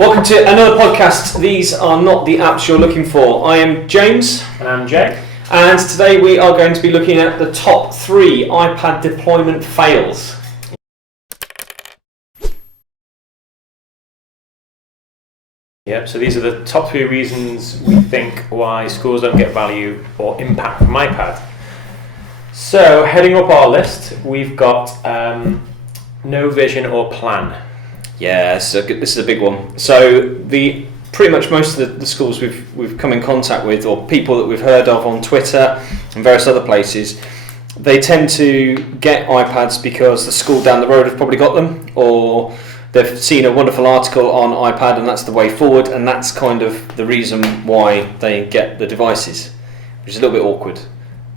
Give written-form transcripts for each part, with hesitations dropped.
Welcome to another podcast. These are not the apps you're looking for. I am James. And I'm Jay. And today we are going to be looking at the top 3 iPad deployment fails. Yep, so these are the top 3 reasons we think why schools don't get value or impact from iPad. So, heading up our list, we've got no vision or plan. Yeah, this is a big one. So pretty much most of the schools we've come in contact with, or people that we've heard of on Twitter and various other places, they tend to get iPads because the school down the road have probably got them, or they've seen a wonderful article on iPad and that's the way forward, and that's kind of the reason why they get the devices, which is a little bit awkward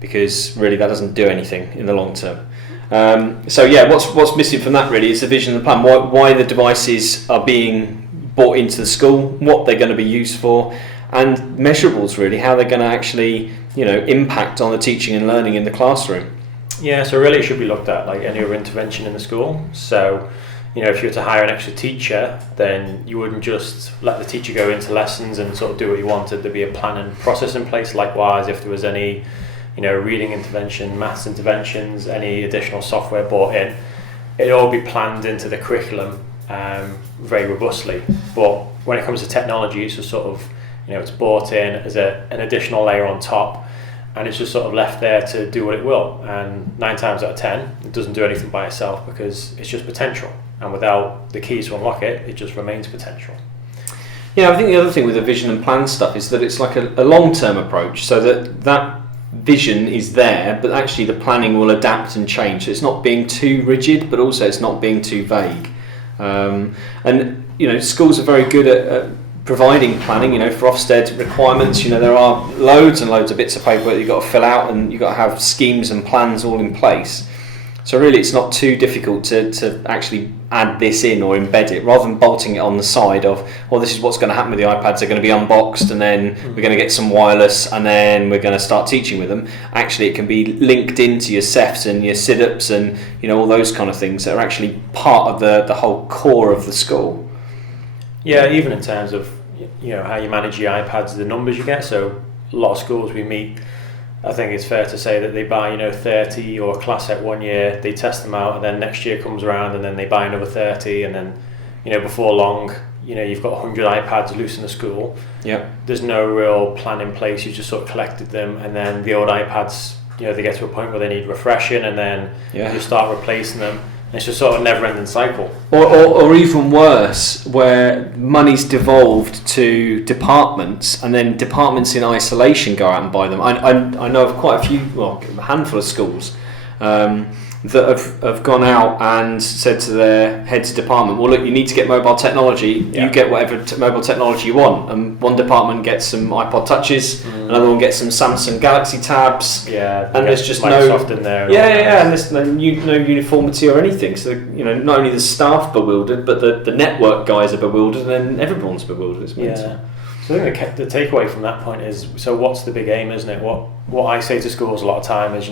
because really that doesn't do anything in the long term. What's missing from that really is the vision and the plan. Why the devices are being brought into the school, what they're going to be used for, and measurables really, how they're going to actually impact on the teaching and learning in the classroom. Yeah, so really it should be looked at like any other intervention in the school. So, if you were to hire an extra teacher, then you wouldn't just let the teacher go into lessons and sort of do what you wanted. There'd be a plan and process in place. Likewise, if there was any reading intervention, maths interventions, any additional software brought in, it'd all be planned into the curriculum very robustly. But when it comes to technology, it's just sort of, it's brought in as an additional layer on top, and it's just sort of left there to do what it will. And 9 times out of 10, it doesn't do anything by itself because it's just potential. And without the keys to unlock it, it just remains potential. Yeah, I think the other thing with the vision and plan stuff is that it's like a long-term approach, so that vision is there, but actually the planning will adapt and change. So it's not being too rigid, but also it's not being too vague. Schools are very good at providing planning. For Ofsted requirements, there are loads and loads of bits of paper that you've got to fill out, and you've got to have schemes and plans all in place. So really it's not too difficult to actually add this in or embed it, rather than bolting it on the side of, well, this is what's going to happen with the iPads. They're going to be unboxed, and then we're going to get some wireless, and then we're going to start teaching with them. Actually, it can be linked into your CEFs and your sit-ups and all those kind of things that are actually part of the whole core of the school. Yeah, even in terms of how you manage your iPads, the numbers you get. So a lot of schools we meet, I think it's fair to say that they buy 30 or a class set 1 year, they test them out, and then next year comes around and then they buy another 30, and then before long you've got 100 iPads loose in the school. Yeah, there's no real plan in place. You just sort of collected them, and then the old iPads they get to a point where they need refreshing, and then you start replacing them. It's just sort of a never-ending cycle. Or even worse, where money's devolved to departments, and then departments in isolation go out and buy them. I know of quite a handful of schools that have gone out and said to their heads of department, well, look, you need to get mobile technology. You get whatever mobile technology you want. And one department gets some iPod touches, another one gets some Samsung Galaxy tabs. Yeah, and there's just Microsoft in there. And there's no uniformity or anything. So not only the staff bewildered, but the network guys are bewildered, and then everyone's bewildered. It's mental. So I think the takeaway from that point is, so what's the big aim, isn't it? What I say to schools a lot of time is,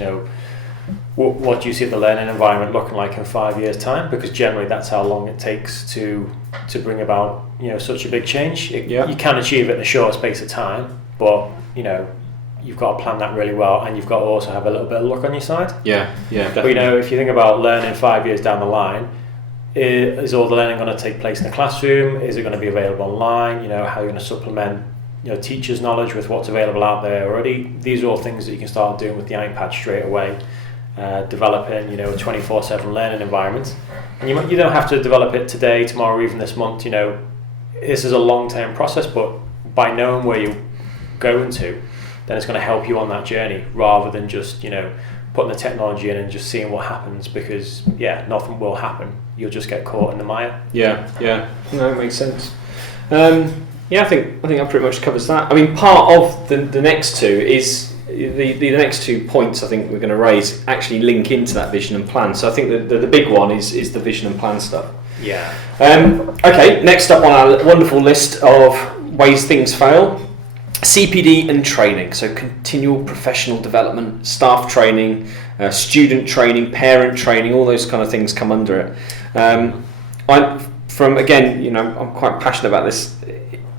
what do you see the learning environment looking like in 5 years' time? Because generally that's how long it takes to bring about such a big change. You can achieve it in a short space of time, but you've got to plan that really well, and you've got to also have a little bit of luck on your side. Yeah, definitely. But if you think about learning 5 years down the line, is all the learning going to take place in the classroom? Is it going to be available online? How are you going to supplement teachers' knowledge with what's available out there already? These are all things that you can start doing with the iPad straight away. Developing a 24/7 learning environment, and you don't have to develop it today, tomorrow, or even this month. This is a long-term process, but by knowing where you're going to, then it's going to help you on that journey, rather than just putting the technology in and just seeing what happens, because nothing will happen. You'll just get caught in the mire. No, it makes sense. I think that pretty much covers that. I mean, part of the next two is the next 2 points I think we're going to raise actually link into that vision and plan. So I think the big one is the vision and plan stuff. Yeah. Okay, next up on our wonderful list of ways things fail, CPD and training. So continual professional development, staff training, student training, parent training, all those kind of things come under it. from, again, I'm quite passionate about this.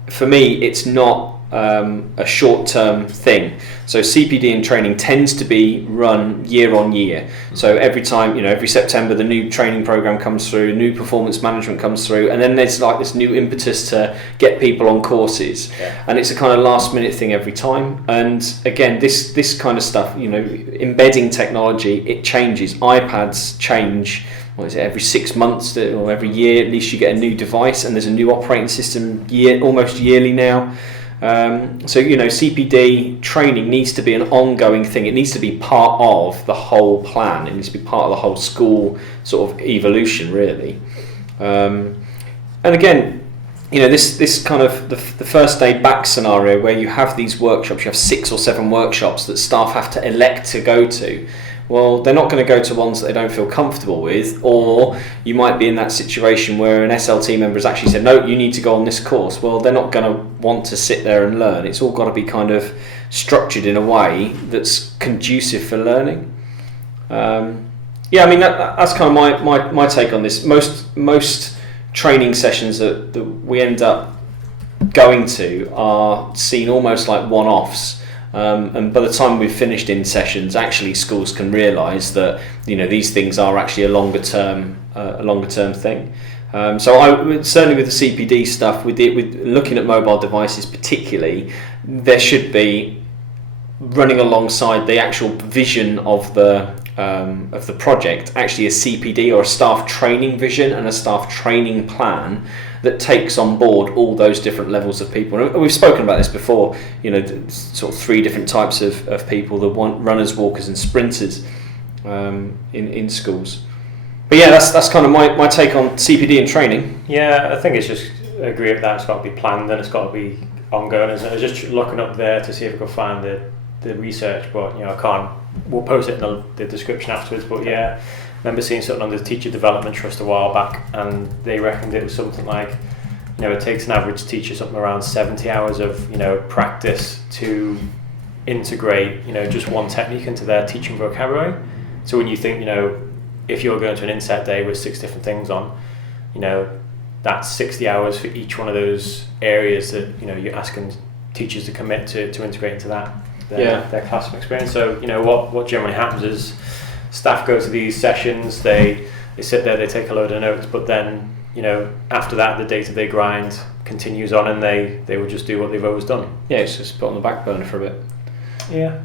For me, it's not a short-term thing. So CPD and training tends to be run year on year. So every time, every September, the new training program comes through, new performance management comes through, and then there's like this new impetus to get people on courses. Yeah. And it's a kind of last-minute thing every time. And again, this kind of stuff, embedding technology, it changes. iPads change. What is it? Every 6 months or every year, at least you get a new device, and there's a new operating system almost yearly now. So CPD training needs to be an ongoing thing. It needs to be part of the whole plan. It needs to be part of the whole school sort of evolution, really. And again, this kind of the first day back scenario where you have these workshops, you have 6 or 7 workshops that staff have to elect to go to. Well, they're not going to go to ones that they don't feel comfortable with, or you might be in that situation where an SLT member has actually said, no, you need to go on this course. Well, they're not going to want to sit there and learn. It's all got to be kind of structured in a way that's conducive for learning. That's kind of my take on this. Most training sessions that we end up going to are seen almost like one-offs. And by the time we've finished in sessions, actually schools can realise that these things are actually a longer term thing. So certainly with the CPD stuff, with looking at mobile devices particularly, there should be, running alongside the actual vision of the project, actually a CPD or a staff training vision and a staff training plan that takes on board all those different levels of people. And we've spoken about this before, sort of 3 different types of people, the runners, walkers and sprinters in schools. But yeah, that's kind of my take on CPD and training. Yeah, I think it's just, I agree with that. It's got to be planned and it's got to be ongoing. I was just looking up there to see if I could find the research, but I can't. We'll post it in the description afterwards. But yeah, I remember seeing something on the Teacher Development Trust a while back, and they reckoned it was something like, it takes an average teacher something around 70 hours of practice to integrate just one technique into their teaching vocabulary. So when you think if you're going to an inset day with 6 different things on, that's 60 hours for each one of those areas that you're asking teachers to commit to integrate into that. Their classroom experience. So what generally happens is staff go to these sessions, they sit there, they take a load of notes, but then after that the day-to-day grind continues on, and they will just do what they've always done. Yeah, it's just put on the back burner for a bit. Yeah.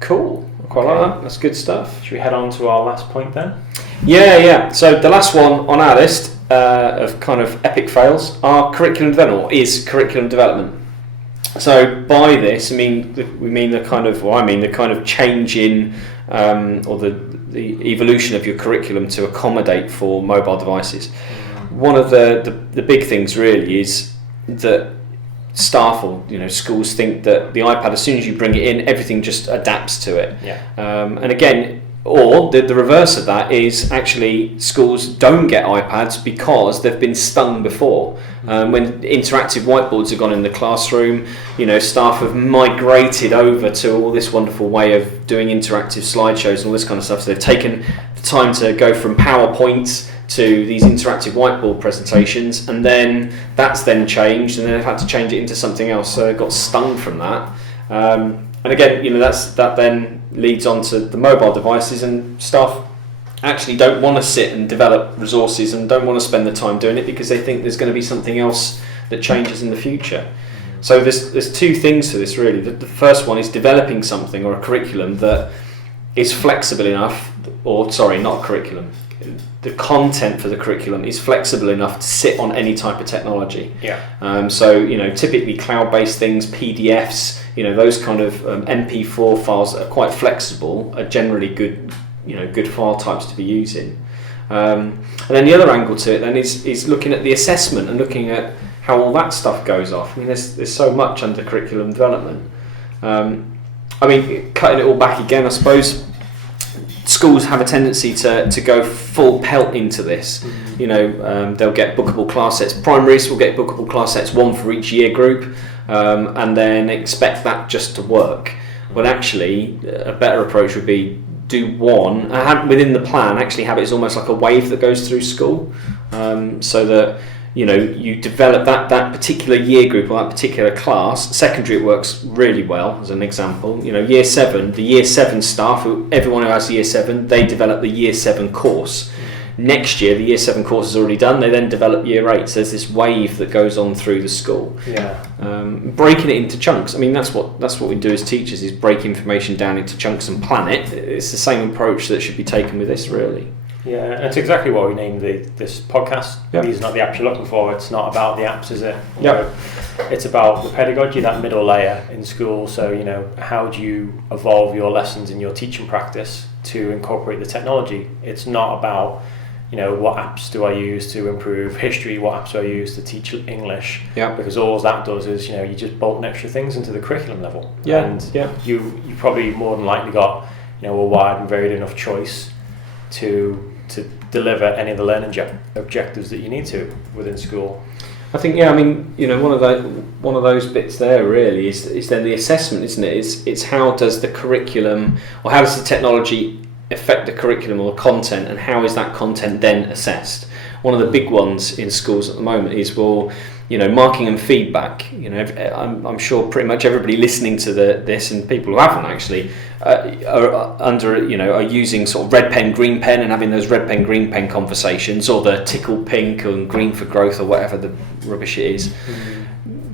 Cool. I quite like that. That's good stuff. Should we head on to our last point then? Yeah. So the last one on our list of kind of epic fails are curriculum development, or is curriculum development. So by this, I mean the kind of change in or the evolution of your curriculum to accommodate for mobile devices. One of the big things really is that staff or schools think that the iPad, as soon as you bring it in, everything just adapts to it. Yeah. And again, or the reverse of that is actually schools don't get iPads because they've been stung before. When interactive whiteboards have gone in the classroom, staff have migrated over to all this wonderful way of doing interactive slideshows and all this kind of stuff. So they've taken the time to go from PowerPoint to these interactive whiteboard presentations, and then that's then changed, and then they've had to change it into something else. So they got stung from that. And again, that then leads on to the mobile devices, and staff actually don't want to sit and develop resources and don't want to spend the time doing it because they think there's going to be something else that changes in the future. So there's 2 things to this really. The first one is developing something or a curriculum that is flexible enough, or sorry, not curriculum. The content for the curriculum is flexible enough to sit on any type of technology. Yeah. So typically cloud-based things, PDFs, those kind of MP4 files that are quite flexible are generally good file types to be using. And then the other angle to it then is looking at the assessment and looking at how all that stuff goes off. I mean, there's so much under curriculum development. Cutting it all back again, I suppose schools have a tendency to go full pelt into this. They'll get bookable class sets. Primaries will get bookable class sets, 1 for each year group, and then expect that just to work. Well, actually, a better approach would be do one, within the plan, actually have it as almost like a wave that goes through school, so that you develop that particular year group or that particular class. Secondary, it works really well. As an example, year 7, the year 7 staff, everyone who has year 7, they develop the year 7 course. Next year, the year 7 course is already done. They then develop year 8. So there's this wave that goes on through the school. Breaking it into chunks. I mean, that's what we do as teachers, is break information down into chunks and plan it. It's the same approach that should be taken with this, really. Yeah, and it's exactly what we named this podcast. Yep. These are not the apps you're looking for. It's not about the apps, is it? Yep. It's about the pedagogy, that middle layer in school. So, how do you evolve your lessons in your teaching practice to incorporate the technology? It's not about, what apps do I use to improve history? What apps do I use to teach English? Yeah. Because all that does is, you just bolt extra things into the curriculum level. Yeah. And you probably more than likely got, a wide and varied enough choice to deliver any of the learning objectives that you need to within school. I think, one of those bits there really is then the assessment, isn't it? It's how does the curriculum, or how does the technology affect the curriculum or the content, and how is that content then assessed? One of the big ones in schools at the moment is, marking and feedback. I'm sure pretty much everybody listening to this, and people who haven't actually, are using sort of red pen, green pen, and having those red pen, green pen conversations, or the tickle pink and green for growth, or whatever the rubbish it is.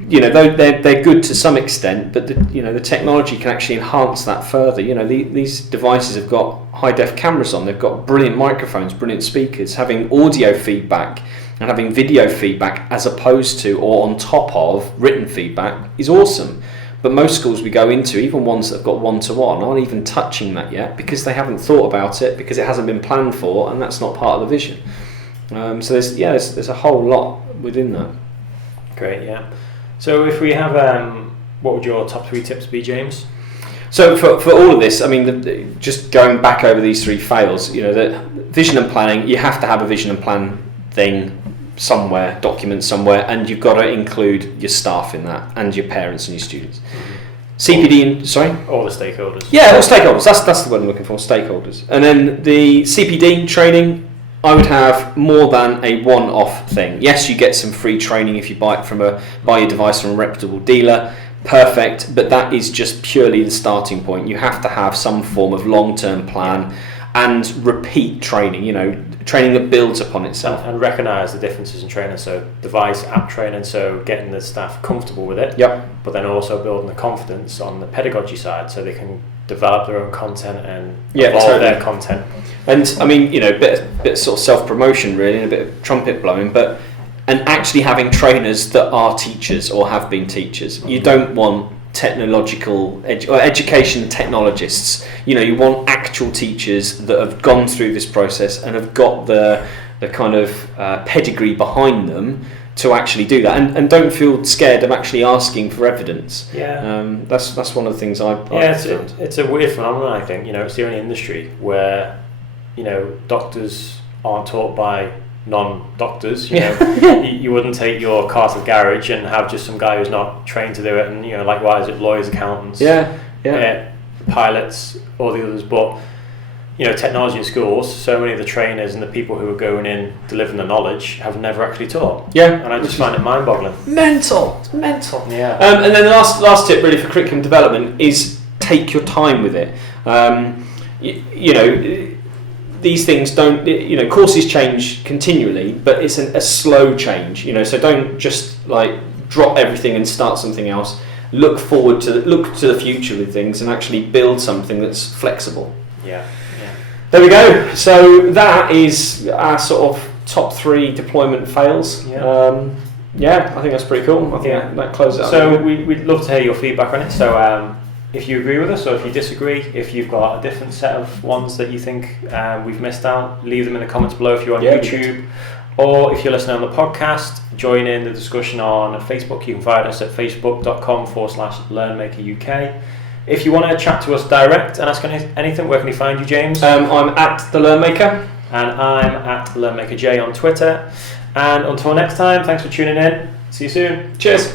They're good to some extent, but the technology can actually enhance that further. These devices have got high def cameras on. They've got brilliant microphones, brilliant speakers. Having audio feedback and having video feedback as opposed to or on top of written feedback is awesome. But most schools we go into, even ones that have got one-to-one, aren't even touching that yet, because they haven't thought about it, because it hasn't been planned for, and that's not part of the vision. So there's a whole lot within that. Great, yeah. So if we have, what would your top 3 tips be, James? So for all of this, I mean, just going back over these 3 fails, the vision and planning, you have to have a vision and plan thing somewhere, document somewhere, and you've got to include your staff in that, and your parents and your students. CPD, all the stakeholders. Yeah, all stakeholders. That's the word I'm looking for. Stakeholders. And then the CPD training, I would have more than a one-off thing. Yes, you get some free training if you buy your device from a reputable dealer. Perfect, but that is just purely the starting point. You have to have some form of long-term plan and repeat training. Training that builds upon itself. And recognise the differences in training. So device, app training, so getting the staff comfortable with it. Yep. But then also building the confidence on the pedagogy side, so they can develop their own content and evolve their content. And I mean, bit of sort of self-promotion really, and a bit of trumpet blowing, and actually having trainers that are teachers or have been teachers. You don't want technological or education technologists. You want actual teachers that have gone through this process and have got the kind of pedigree behind them to actually do that, and don't feel scared of actually asking for evidence. That's one of the things I've found. It's a weird phenomenon, I think. It's the only industry where doctors aren't taught by non-doctors. You wouldn't take your car to the garage and have just some guy who's not trained to do it, and likewise with lawyers, accountants, pilots, all the others. But technology in schools, so many of the trainers and the people who are going in delivering the knowledge have never actually taught. And I just find it mind-boggling. Mental. And then the last tip really for curriculum development is take your time with it. These things don't, courses change continually, but it's a slow change, so don't just drop everything and start something else. Look to the future with things and actually build something that's flexible. There we go. So that is our sort of top 3 deployment fails. I think that's pretty cool. I think that closes it up. So we'd love to hear your feedback on it. So if you agree with us, or if you disagree, if you've got a different set of ones that you think we've missed out, leave them in the comments below if you're on YouTube. Or if you're listening on the podcast, join in the discussion on Facebook. You can find us at facebook.com/LearnMakerUK. If you want to chat to us direct and ask anything, where can we find you, James? I'm at The LearnMaker. And I'm at LearnMakerJ on Twitter. And until next time, thanks for tuning in. See you soon. Cheers.